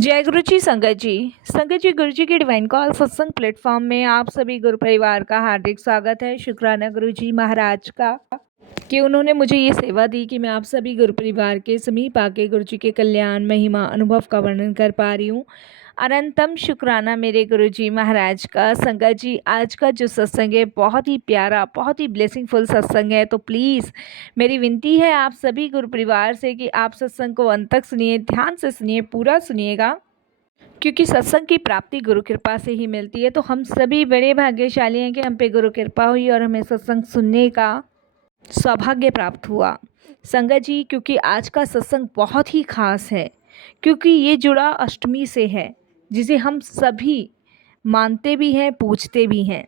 जय गुरु जी संगत जी गुरु जी के डिवाइन कॉल सत्संग प्लेटफॉर्म में आप सभी गुरु परिवार का हार्दिक स्वागत है। शुक्राना गुरु जी महाराज का कि उन्होंने मुझे ये सेवा दी कि मैं आप सभी गुरु परिवार के समीप आके गुरु जी के कल्याण महिमा अनुभव का वर्णन कर पा रही हूँ। अनंतम शुक्राना मेरे गुरु जी महाराज का। संगत जी आज का जो सत्संग है बहुत ही प्यारा, बहुत ही ब्लेसिंगफुल सत्संग है। तो प्लीज़ मेरी विनती है आप सभी गुरु परिवार से कि आप सत्संग को अंत तक सुनिए, ध्यान से सुनिए, पूरा सुनिएगा, क्योंकि सत्संग की प्राप्ति गुरु कृपा से ही मिलती है। तो हम सभी बड़े भाग्यशाली हैं कि हम पे गुरु कृपा हुई और हमें सत्संग सुनने का सौभाग्य प्राप्त हुआ। संगत जी क्योंकि आज का सत्संग बहुत ही खास है, क्योंकि ये जुड़ा अष्टमी से है, जिसे हम सभी मानते भी हैं, पूजते भी हैं।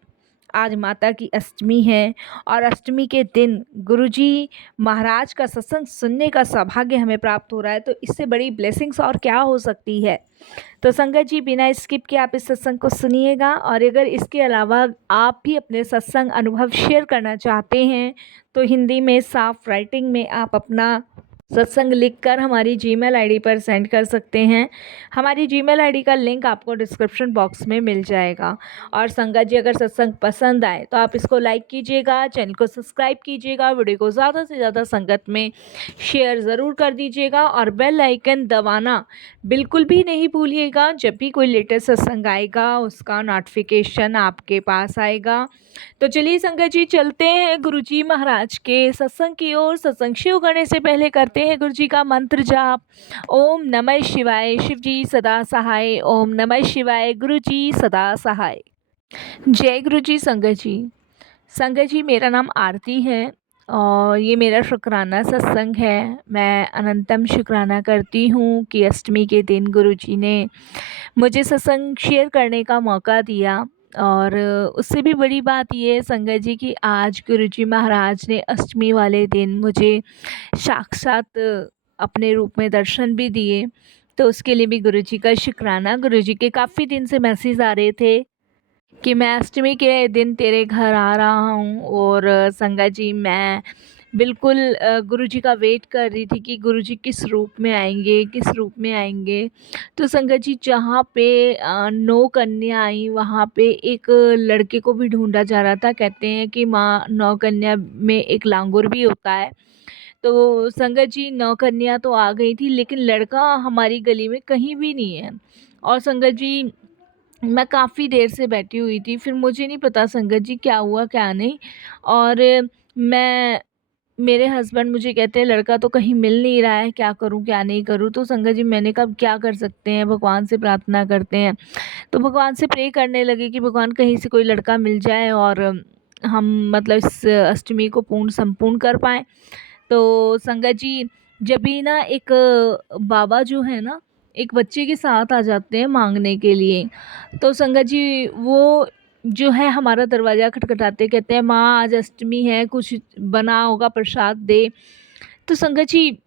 आज माता की अष्टमी है और अष्टमी के दिन गुरुजी महाराज का सत्संग सुनने का सौभाग्य हमें प्राप्त हो रहा है। तो इससे बड़ी ब्लेसिंग्स और क्या हो सकती है। तो संगत जी बिना स्किप के आप इस सत्संग को सुनिएगा, और अगर इसके अलावा आप भी अपने सत्संग अनुभव शेयर करना चाहते हैं तो हिंदी में साफ राइटिंग में आप अपना सत्संग लिखकर हमारी जीमेल आईडी पर सेंड कर सकते हैं। हमारी जीमेल आईडी का लिंक आपको डिस्क्रिप्शन बॉक्स में मिल जाएगा। और संगत जी अगर सत्संग पसंद आए तो आप इसको लाइक कीजिएगा, चैनल को सब्सक्राइब कीजिएगा, वीडियो को ज़्यादा से ज़्यादा संगत में शेयर ज़रूर कर दीजिएगा और बेल आइकन दबाना बिल्कुल भी नहीं भूलिएगा। जब भी कोई लेटेस्ट सत्संग आएगा उसका नोटिफिकेशन आपके पास आएगा। तो चलिए संगत जी चलते हैं गुरुजी महाराज के सत्संग की ओर। सत्संग शुरू करने से पहले करते हैं गुरुजी का मंत्र जाप। ओम नमः शिवाय, शिव जी सदा सहाय। ओम नमः शिवाय, गुरुजी सदा सहाय। जय गुरुजी। संगत जी मेरा नाम आरती है और ये मेरा शुक्राना सत्संग है। मैं अनंतम शुक्राना करती हूँ कि अष्टमी के दिन गुरुजी ने मुझे सत्संग शेयर करने का मौका दिया। और उससे भी बड़ी बात ये है संगत जी कि आज गुरुजी महाराज ने अष्टमी वाले दिन मुझे साक्षात अपने रूप में दर्शन भी दिए। तो उसके लिए भी गुरुजी का शुक्राना। गुरुजी के काफ़ी दिन से मैसेज आ रहे थे कि मैं अष्टमी के दिन तेरे घर आ रहा हूँ। और संगत जी मैं बिल्कुल गुरुजी का वेट कर रही थी कि गुरुजी किस रूप में आएंगे, किस रूप में आएंगे। तो संगत जी जहाँ पे 9 कन्या आई वहाँ पे एक लड़के को भी ढूंढा जा रहा था। कहते हैं कि माँ 9 कन्या में एक लांगुर भी होता है। तो संगत जी 9 कन्या तो आ गई थी, लेकिन लड़का हमारी गली में कहीं भी नहीं है। और संगत जी मैं काफ़ी देर से बैठी हुई थी, फिर मुझे नहीं पता संगत जी क्या हुआ क्या नहीं। और मैं मेरे हस्बैंड मुझे कहते हैं लड़का तो कहीं मिल नहीं रहा है, क्या करूं क्या नहीं करूं। तो संगत जी मैंने कहा क्या कर सकते हैं, भगवान से प्रार्थना करते हैं। तो भगवान से प्रे करने लगे कि भगवान कहीं से कोई लड़का मिल जाए और हम मतलब इस अष्टमी को पूर्ण संपूर्ण कर पाएँ। तो संगत जी जब भी ना एक बाबा जो है ना एक बच्चे के साथ आ जाते हैं मांगने के लिए। तो संगत जी वो जो है हमारा दरवाज़ा खटखटाते कहते हैं माँ आज अष्टमी है, कुछ बना होगा प्रसाद दे। तो संगत जी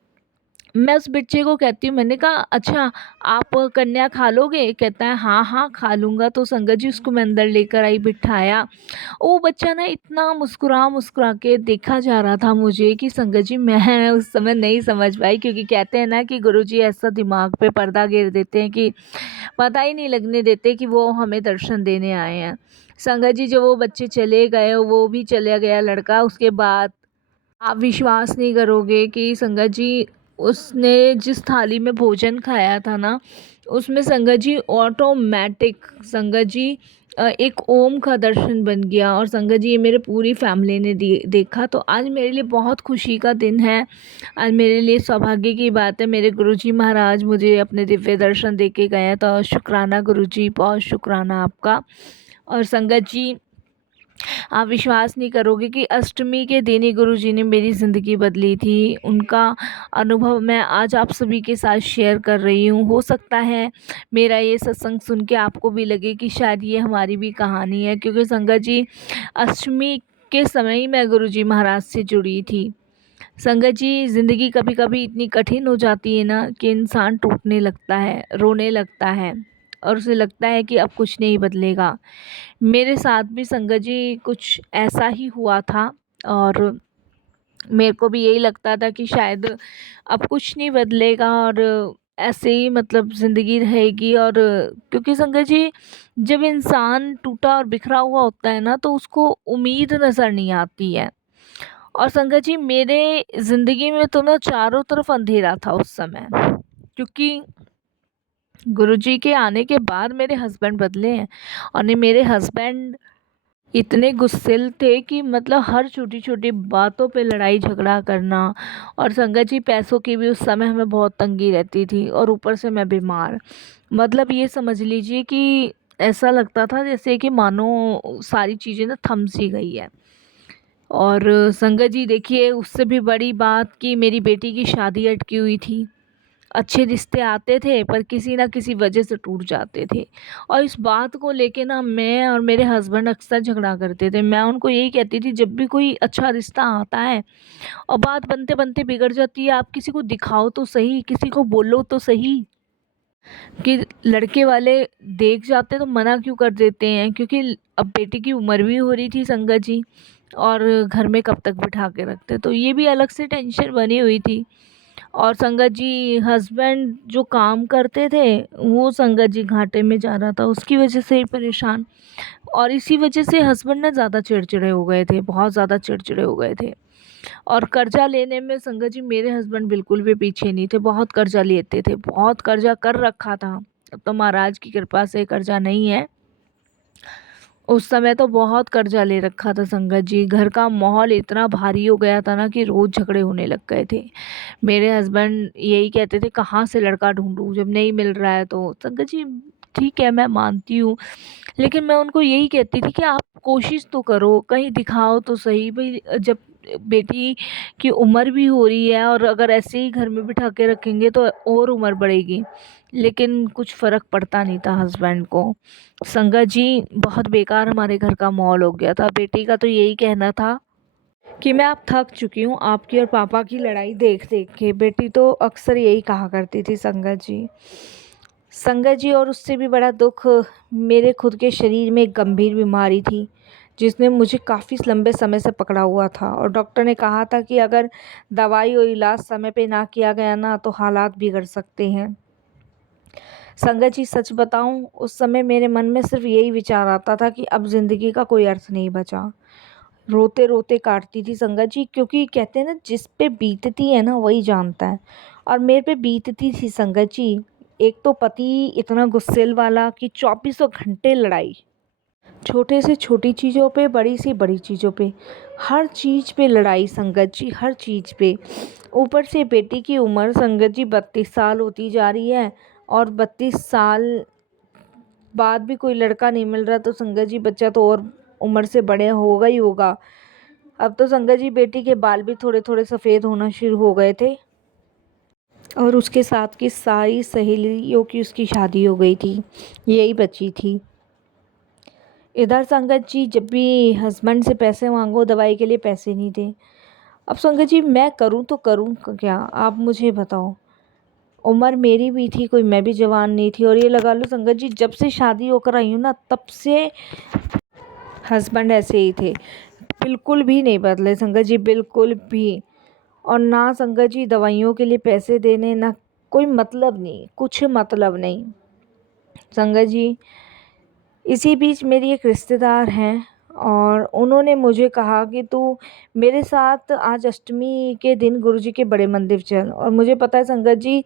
मैं उस बच्चे को कहती हूँ, मैंने कहा अच्छा आप कन्या खा लोगे? कहता है हाँ हाँ खा लूँगा। तो संगत जी उसको मैं अंदर लेकर आई, बिठाया। वो बच्चा ना इतना मुस्कुरा मुस्कुरा के देखा जा रहा था मुझे कि संगत जी मैं उस समय नहीं समझ पाई, क्योंकि कहते हैं ना कि गुरुजी ऐसा दिमाग पे पर्दा घेर देते हैं कि पता ही नहीं लगने देते कि वो हमें दर्शन देने आए हैं। संगत जी जब वो बच्चे चले गए, वो भी चला गया लड़का, उसके बाद आप विश्वास नहीं करोगे कि संगत जी उसने जिस थाली में भोजन खाया था ना उसमें संगत जी ऑटोमेटिक संगत जी एक ओम का दर्शन बन गया। और संगत जी ये मेरे पूरी फैमिली ने देखा। तो आज मेरे लिए बहुत खुशी का दिन है। आज मेरे लिए सौभाग्य की बात है, मेरे गुरुजी महाराज मुझे अपने दिव्य दर्शन दे के गए हैं। तो शुक्राना गुरुजी, बहुत शुक्राना आपका। और संगत जी आप विश्वास नहीं करोगे कि अष्टमी के दिन ही गुरुजी ने मेरी ज़िंदगी बदली थी। उनका अनुभव मैं आज आप सभी के साथ शेयर कर रही हूँ। हो सकता है मेरा ये सत्संग सुन के आपको भी लगे कि शायद ये हमारी भी कहानी है, क्योंकि संगत जी अष्टमी के समय ही मैं गुरुजी महाराज से जुड़ी थी। संगत जी ज़िंदगी कभी कभी इतनी कठिन हो जाती है ना कि इंसान टूटने लगता है, रोने लगता है और उसे लगता है कि अब कुछ नहीं बदलेगा। मेरे साथ भी संगत जी कुछ ऐसा ही हुआ था। और मेरे को भी यही लगता था कि शायद अब कुछ नहीं बदलेगा और ऐसे ही मतलब ज़िंदगी रहेगी। और क्योंकि संगत जी, जब इंसान टूटा और बिखरा हुआ होता है ना, तो उसको उम्मीद नज़र नहीं आती है। और संगत जी, मेरे ज़िंदगी में तो ना चारों तरफ अंधेरा था उस समय, क्योंकि गुरुजी के आने के बाद मेरे हस्बैंड बदले हैं। और नहीं, मेरे हस्बैंड इतने गुस्सैल थे कि मतलब हर छोटी छोटी बातों पे लड़ाई झगड़ा करना। और संगत जी, पैसों की भी उस समय हमें बहुत तंगी रहती थी, और ऊपर से मैं बीमार। मतलब ये समझ लीजिए कि ऐसा लगता था जैसे कि मानो सारी चीज़ें ना थम सी गई है। और संगत जी देखिए, उससे भी बड़ी बात कि मेरी बेटी की शादी अटकी हुई थी। अच्छे रिश्ते आते थे पर किसी ना किसी वजह से टूट जाते थे। और इस बात को लेके ना मैं और मेरे हस्बैंड अक्सर झगड़ा करते थे। मैं उनको यही कहती थी, जब भी कोई अच्छा रिश्ता आता है और बात बनते बनते बिगड़ जाती है, आप किसी को दिखाओ तो सही, किसी को बोलो तो सही। कि लड़के वाले देख जाते तो मना क्यों कर देते हैं, क्योंकि अब बेटी की उम्र भी हो रही थी संगत जी, और घर में कब तक बिठा के रखते, तो ये भी अलग से टेंशन बनी हुई थी। और संगत जी, हस्बैंड जो काम करते थे वो संगत जी घाटे में जा रहा था, उसकी वजह से ही परेशान। और इसी वजह से हस्बैंड ना ज़्यादा चिड़चिड़े हो गए थे, बहुत ज़्यादा चिड़चिड़े हो गए थे। और कर्जा लेने में संगत जी, मेरे हस्बैंड बिल्कुल भी पीछे नहीं थे, बहुत कर्जा लेते थे, बहुत कर्जा कर रखा था। अब तो महाराज की कृपा से कर्जा नहीं है। उस समय तो बहुत कर्जा ले रखा था संगत जी। घर का माहौल इतना भारी हो गया था ना कि रोज़ झगड़े होने लग गए थे। मेरे हस्बैंड यही कहते थे, कहाँ से लड़का ढूँढूँ जब नहीं मिल रहा है तो। संगत जी, ठीक है, मैं मानती हूँ, लेकिन मैं उनको यही कहती थी कि आप कोशिश तो करो, कहीं दिखाओ तो सही भई। जब बेटी की उम्र भी हो रही है और अगर ऐसे ही घर में बिठा के रखेंगे तो और उम्र बढ़ेगी। लेकिन कुछ फ़र्क पड़ता नहीं था हस्बैंड को। संगत जी, बहुत बेकार हमारे घर का माहौल हो गया था। बेटी का तो यही कहना था कि मैं अब थक चुकी हूँ आपकी और पापा की लड़ाई देख देख के। बेटी तो अक्सर यही कहा करती थी संगत जी। संगत जी, और उससे भी बड़ा दुख, मेरे खुद के शरीर में एक गंभीर बीमारी थी जिसने मुझे काफ़ी लंबे समय से पकड़ा हुआ था। और डॉक्टर ने कहा था कि अगर दवाई और इलाज समय पे ना किया गया ना तो हालात बिगड़ सकते हैं। संगत जी, सच बताऊं, उस समय मेरे मन में सिर्फ यही विचार आता था कि अब ज़िंदगी का कोई अर्थ नहीं बचा। रोते रोते काटती थी संगत जी, क्योंकि कहते हैं ना, जिस पे बीतती है ना वही जानता है। और मेरे पे बीतती थी संगत जी। एक तो पति इतना गुस्सेल वाला कि चौबीसों घंटे लड़ाई, छोटे से छोटी चीज़ों पे, बड़ी से बड़ी चीज़ों पे, हर चीज़ पे लड़ाई संगत जी, हर चीज़ पे। ऊपर से बेटी की उम्र संगत जी 32 साल होती जा रही है, और 32 साल बाद भी कोई लड़का नहीं मिल रहा, तो संगत जी बच्चा तो और उम्र से बड़े होगा ही होगा। अब तो संगत जी बेटी के बाल भी थोड़े थोड़े सफ़ेद होना शुरू हो गए थे, और उसके साथ की सारी सहेलियों की उसकी शादी हो गई थी, यही बची थी। इधर संगत जी, जब भी हस्बैंड से पैसे मांगो दवाई के लिए पैसे नहीं थे। अब संगत जी, मैं करूं तो करूं क्या, आप मुझे बताओ। उम्र मेरी भी थी, कोई मैं भी जवान नहीं थी। और ये लगा लो संगत जी, जब से शादी होकर आई हूँ ना, तब से हस्बैंड ऐसे ही थे, बिल्कुल भी नहीं बदले संगत जी, बिल्कुल भी। और ना संगत जी दवाइयों के लिए पैसे देने, ना कोई मतलब नहीं, कुछ मतलब नहीं संगत जी। इसी बीच मेरी एक रिश्तेदार हैं, और उन्होंने मुझे कहा कि तू मेरे साथ आज अष्टमी के दिन गुरुजी के बड़े मंदिर चल। और मुझे पता है संगत जी,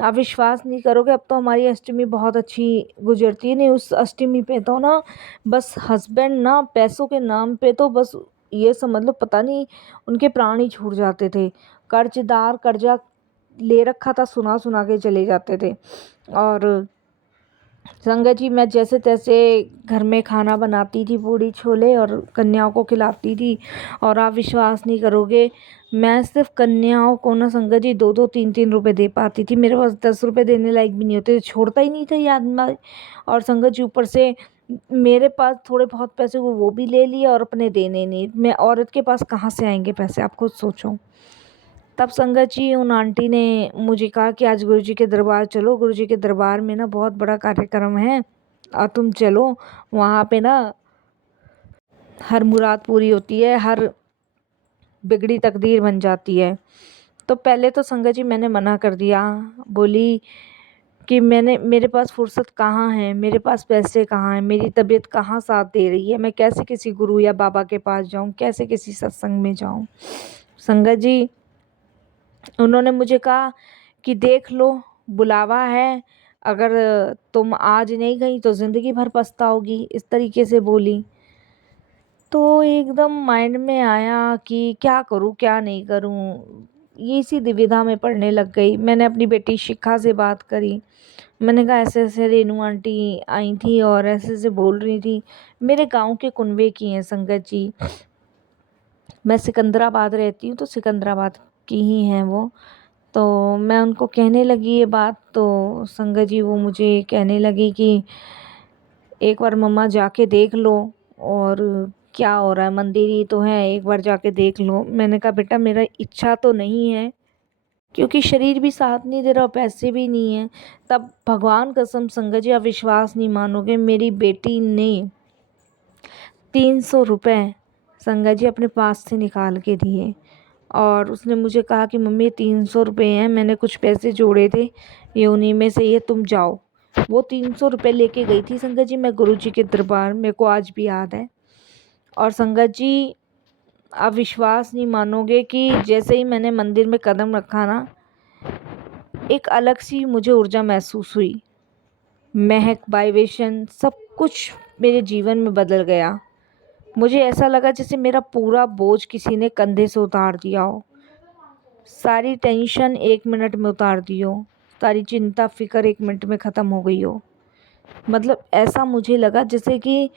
आप विश्वास नहीं करोगे, अब तो हमारी अष्टमी बहुत अच्छी गुजरती है। नहीं, उस अष्टमी पे तो ना बस हस्बैंड ना पैसों के नाम पे तो बस ये समझ लो, पता नहीं उनके प्राण ही छूट जाते थे। कर्जदार कर्जा ले रखा था, सुना सुना के चले जाते थे। और संगत जी, मैं जैसे तैसे घर में खाना बनाती थी, पूड़ी छोले, और कन्याओं को खिलाती थी। और आप विश्वास नहीं करोगे, मैं सिर्फ कन्याओं को ना संगत जी 2-2 3-3 रुपए दे पाती थी। मेरे पास 10 रुपए देने लायक भी नहीं होते, छोड़ता ही नहीं था ये आदमी। और संगत जी, ऊपर से मेरे पास थोड़े बहुत पैसे वो भी ले लिए, और अपने देने नहीं। मैं औरत के पास कहाँ से आएंगे पैसे, आप खुद सोचो। तब संगत जी, उन आंटी ने मुझे कहा कि आज गुरुजी के दरबार चलो, गुरुजी के दरबार में ना बहुत बड़ा कार्यक्रम है, और तुम चलो। वहाँ पे ना हर मुराद पूरी होती है, हर बिगड़ी तकदीर बन जाती है। तो पहले तो संगत जी मैंने मना कर दिया, बोली कि मेरे पास फुर्सत कहाँ है, मेरे पास पैसे कहाँ हैं, मेरी तबीयत कहाँ साथ दे रही है, मैं कैसे किसी गुरु या बाबा के पास जाऊँ, कैसे किसी सत्संग में जाऊँ। संगत जी उन्होंने मुझे कहा कि देख लो, बुलावा है, अगर तुम आज नहीं गई तो ज़िंदगी भर पछताओगी, इस तरीके से बोली। तो एकदम माइंड में आया कि क्या करूँ क्या नहीं करूँ, ये इसी दुविधा में पड़ने लग गई। मैंने अपनी बेटी शिखा से बात करी, मैंने कहा ऐसे ऐसे रेनू आंटी आई थी और ऐसे ऐसे बोल रही थी, मेरे गांव के कुनबे की हैं संगत जी, मैं सिकंदराबाद रहती हूँ तो सिकंदराबाद की ही हैं वो। तो मैं उनको कहने लगी ये बात, तो संगत जी वो मुझे कहने लगी कि एक बार मम्मा जाके देख लो, और क्या हो रहा है, मंदिर ही तो है, एक बार जाके देख लो। मैंने कहा बेटा मेरा इच्छा तो नहीं है, क्योंकि शरीर भी साथ नहीं दे रहा और पैसे भी नहीं है। तब भगवान कसम संगत जी आप विश्वास नहीं मानोगे, मेरी बेटी ने 300 रुपये संगत जी अपने पास से निकाल के दिए, और उसने मुझे कहा कि मम्मी 300 रुपये हैं, मैंने कुछ पैसे जोड़े थे, ये उन्हीं में से ये, तुम जाओ। वो 300 रुपये लेके गई थी संगत जी मैं गुरु जी के दरबार, मेरे को आज भी याद है। और संगत जी आप विश्वास नहीं मानोगे कि जैसे ही मैंने मंदिर में कदम रखा ना, एक अलग सी मुझे ऊर्जा महसूस हुई, महक, वाइब्रेशन, सब कुछ मेरे जीवन में बदल गया। मुझे ऐसा लगा जैसे मेरा पूरा बोझ किसी ने कंधे से उतार दिया हो, सारी टेंशन 1 मिनट में उतार दी हो, सारी चिंता फिक्र 1 मिनट में ख़त्म हो गई हो। मतलब ऐसा मुझे लगा जैसे कि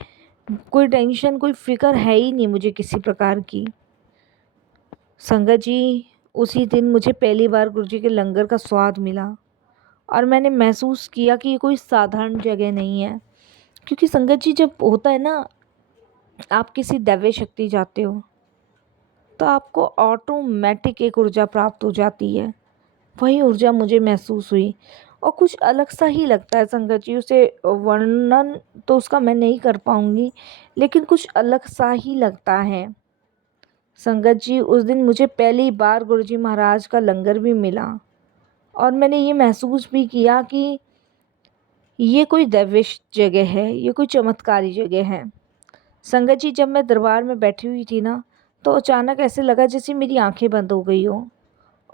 कोई टेंशन कोई फिक्र है ही नहीं मुझे किसी प्रकार की। संगत जी उसी दिन मुझे पहली बार गुरुजी के लंगर का स्वाद मिला, और मैंने महसूस किया कि ये कोई साधारण जगह नहीं है। क्योंकि संगत जी जब होता है ना, आप किसी दैवीय शक्ति जाते हो तो आपको ऑटोमेटिक एक ऊर्जा प्राप्त हो जाती है, वही ऊर्जा मुझे महसूस हुई, और कुछ अलग सा ही लगता है संगत जी, उसे वर्णन तो उसका मैं नहीं कर पाऊँगी, लेकिन कुछ अलग सा ही लगता है। संगत जी उस दिन मुझे पहली बार गुरुजी महाराज का लंगर भी मिला, और मैंने ये महसूस भी किया कि ये कोई दैवीय जगह है, ये कोई चमत्कारी जगह है। संगत जी जब मैं दरबार में बैठी हुई थी ना, तो अचानक ऐसे लगा जैसे मेरी आंखें बंद हो गई हो,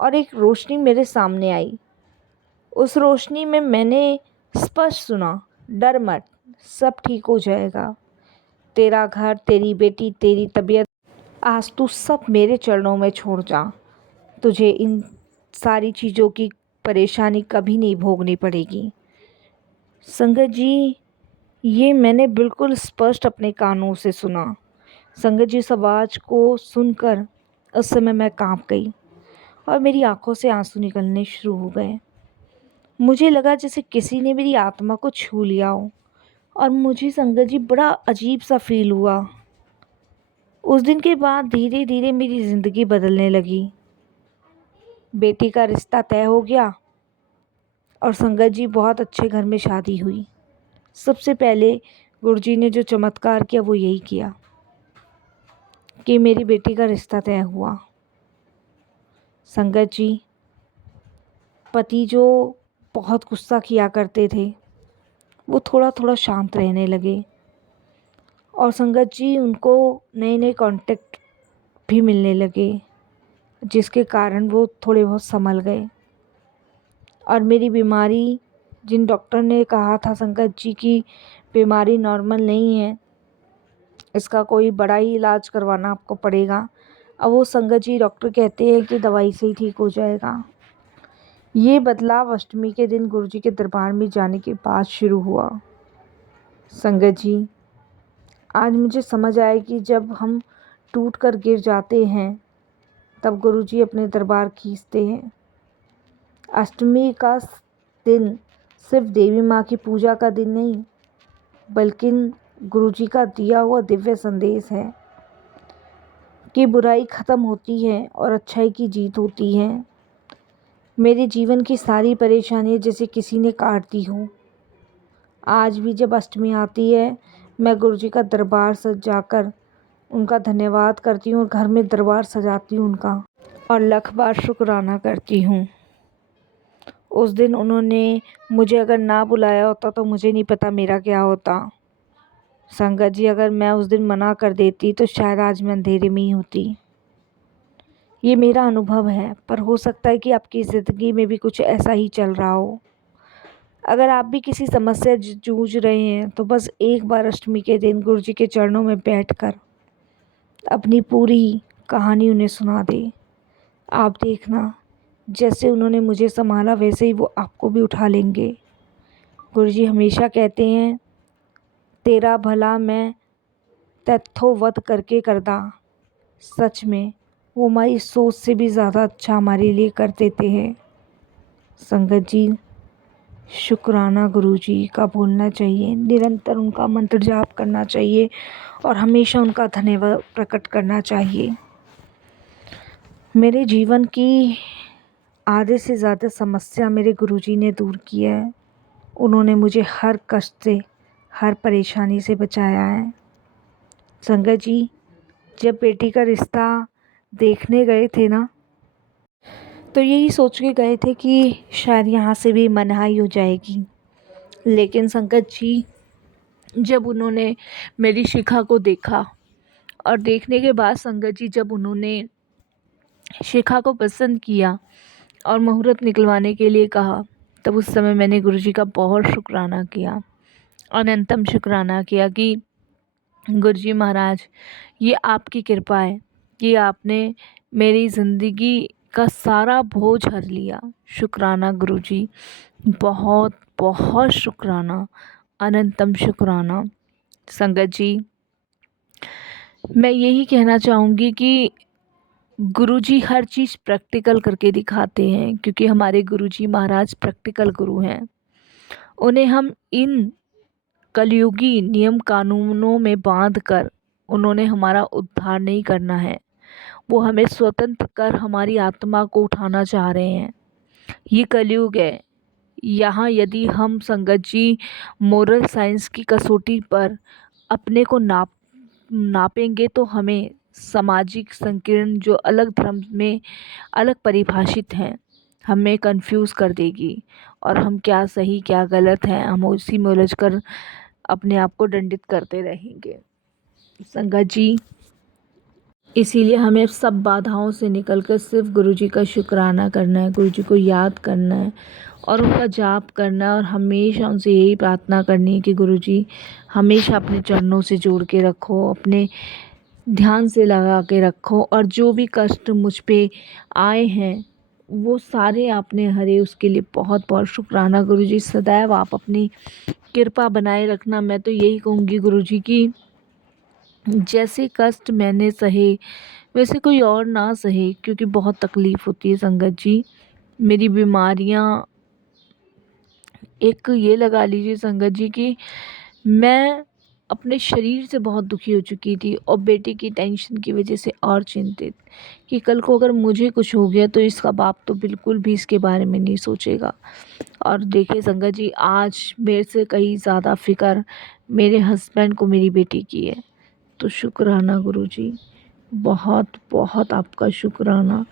और एक रोशनी मेरे सामने आई। उस रोशनी में मैंने स्पष्ट सुना, डर मत, सब ठीक हो जाएगा, तेरा घर, तेरी बेटी, तेरी तबीयत, आज तू सब मेरे चरणों में छोड़ जा, तुझे इन सारी चीज़ों की परेशानी कभी नहीं भोगनी पड़ेगी। संगत जी ये मैंने बिल्कुल स्पष्ट अपने कानों से सुना। संगत जी इस आवाज़ को सुनकर उस समय मैं कांप गई, और मेरी आंखों से आंसू निकलने शुरू हो गए। मुझे लगा जैसे किसी ने मेरी आत्मा को छू लिया हो, और मुझे संगत जी बड़ा अजीब सा फील हुआ। उस दिन के बाद धीरे धीरे मेरी ज़िंदगी बदलने लगी। बेटी का रिश्ता तय हो गया, और संगत जी बहुत अच्छे घर में शादी हुई। सबसे पहले गुरुजी ने जो चमत्कार किया वो यही किया कि मेरी बेटी का रिश्ता तय हुआ। संगत जी पति जो बहुत गुस्सा किया करते थे, वो थोड़ा थोड़ा शांत रहने लगे, और संगत जी उनको नए नए कॉन्टेक्ट भी मिलने लगे, जिसके कारण वो थोड़े बहुत संभल गए। और मेरी बीमारी, जिन डॉक्टर ने कहा था संगत जी की बीमारी नॉर्मल नहीं है, इसका कोई बड़ा ही इलाज करवाना आपको पड़ेगा, अब वो संगत जी डॉक्टर कहते हैं कि दवाई से ही ठीक हो जाएगा। ये बदलाव अष्टमी के दिन गुरुजी के दरबार में जाने के बाद शुरू हुआ। संगत जी आज मुझे समझ आया कि जब हम टूट कर गिर जाते हैं तब गुरुजी अपने दरबार खींचते हैं। अष्टमी का दिन सिर्फ देवी माँ की पूजा का दिन नहीं, बल्कि गुरुजी का दिया हुआ दिव्य संदेश है कि बुराई ख़त्म होती है और अच्छाई की जीत होती है। मेरे जीवन की सारी परेशानियाँ जैसे किसी ने काट दी हो, आज भी जब अष्टमी आती है मैं गुरुजी का दरबार सजाकर उनका धन्यवाद करती हूँ, और घर में दरबार सजाती हूँ उनका, और लाख बार शुक्राना करती हूँ। उस दिन उन्होंने मुझे अगर ना बुलाया होता तो मुझे नहीं पता मेरा क्या होता। संगत जी, अगर मैं उस दिन मना कर देती तो शायद आज मैं अंधेरे में ही होती। ये मेरा अनुभव है, पर हो सकता है कि आपकी ज़िंदगी में भी कुछ ऐसा ही चल रहा हो। अगर आप भी किसी समस्या जूझ रहे हैं तो बस एक बार अष्टमी के दिन गुरुजी के चरणों में बैठकर अपनी पूरी कहानी उन्हें सुना दें। आप देखना, जैसे उन्होंने मुझे संभाला वैसे ही वो आपको भी उठा लेंगे। गुरुजी हमेशा कहते हैं, तेरा भला मैं तैथो वध करके करदा। सच में वो हमारी सोच से भी ज़्यादा अच्छा हमारे लिए कर देते हैं। संगत जी, शुक्राना गुरुजी का बोलना चाहिए, निरंतर उनका मंत्र जाप करना चाहिए और हमेशा उनका धन्यवाद प्रकट करना चाहिए। मेरे जीवन की आधे से ज़्यादा समस्या मेरे गुरुजी ने दूर की है। उन्होंने मुझे हर कष्ट से, हर परेशानी से बचाया है। संगत जी, जब बेटी का रिश्ता देखने गए थे ना, तो यही सोच के गए थे कि शायद यहाँ से भी मनहाई हो जाएगी। लेकिन संगत जी, जब उन्होंने मेरी शिखा को देखा और देखने के बाद संगत जी, जब उन्होंने शिखा को पसंद किया और मुहूर्त निकलवाने के लिए कहा, तब उस समय मैंने गुरुजी का बहुत शुक्राना किया, अनंतम शुक्राना किया कि गुरुजी महाराज, ये आपकी कृपा है कि आपने मेरी ज़िंदगी का सारा बोझ हर लिया। शुक्राना गुरुजी, बहुत बहुत शुक्राना, अनंतम शुक्राना। संगत जी, मैं यही कहना चाहूँगी कि गुरुजी हर चीज़ प्रैक्टिकल करके दिखाते हैं, क्योंकि हमारे गुरुजी महाराज प्रैक्टिकल गुरु हैं। उन्हें हम इन कलयुगी नियम कानूनों में बांध कर उन्होंने हमारा उद्धार नहीं करना है। वो हमें स्वतंत्र कर हमारी आत्मा को उठाना चाह रहे हैं। ये कलयुग है। यहाँ यदि हम संगत जी मोरल साइंस की कसौटी पर अपने को नापेंगे तो हमें सामाजिक संकीर्ण जो अलग धर्म में अलग परिभाषित हैं, हमें कंफ्यूज कर देगी और हम क्या सही क्या गलत है, हम उसी में उलझ कर अपने आप को दंडित करते रहेंगे। संगत जी, इसीलिए हमें सब बाधाओं से निकलकर सिर्फ गुरुजी का शुक्राना करना है, गुरुजी को याद करना है और उनका जाप करना है और हमेशा उनसे यही प्रार्थना करनी है कि गुरुजी हमेशा अपने चरणों से जोड़ के रखो, अपने ध्यान से लगा के रखो और जो भी कष्ट मुझ पे आए हैं वो सारे आपने हरे, उसके लिए बहुत बहुत शुक्राना गुरुजी। सदैव आप अपनी कृपा बनाए रखना। मैं तो यही कहूँगी गुरुजी कि जैसे कष्ट मैंने सहे वैसे कोई और ना सहे, क्योंकि बहुत तकलीफ़ होती है संगत जी। मेरी बीमारियाँ, एक ये लगा लीजिए संगत जी कि मैं अपने शरीर से बहुत दुखी हो चुकी थी और बेटे की टेंशन की वजह से और चिंतित कि कल को अगर मुझे कुछ हो गया तो इसका बाप तो बिल्कुल भी इसके बारे में नहीं सोचेगा। और देखिए संगत जी, आज मेरे से कहीं ज़्यादा फ़िक्र मेरे हस्बैंड को मेरी बेटी की है। तो शुक्राना गुरुजी, बहुत बहुत आपका शुक्राना,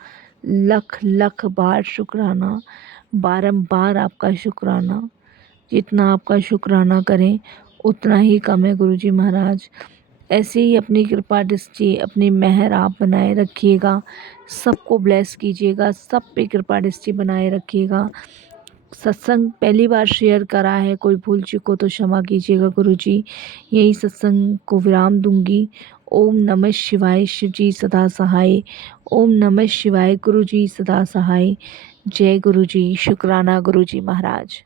लख लख बार शुक्राना, बारंबार आपका शुक्राना। जितना आपका शुक्राना करें उतना ही कम है गुरुजी महाराज। ऐसे ही अपनी कृपा दृष्टि, अपनी मेहर आप बनाए रखिएगा, सबको ब्लेस कीजिएगा, सब पे कृपा दृष्टि बनाए रखिएगा। सत्संग पहली बार शेयर करा है, कोई भूल चूक हो तो क्षमा कीजिएगा गुरुजी। यही सत्संग को विराम दूंगी। ओम नमः शिवाय, शिव जी सदा सहाय। ओम नमः शिवाय, गुरुजी सदा सहाय। जय गुरुजी। शुक्राना गुरुजी महाराज।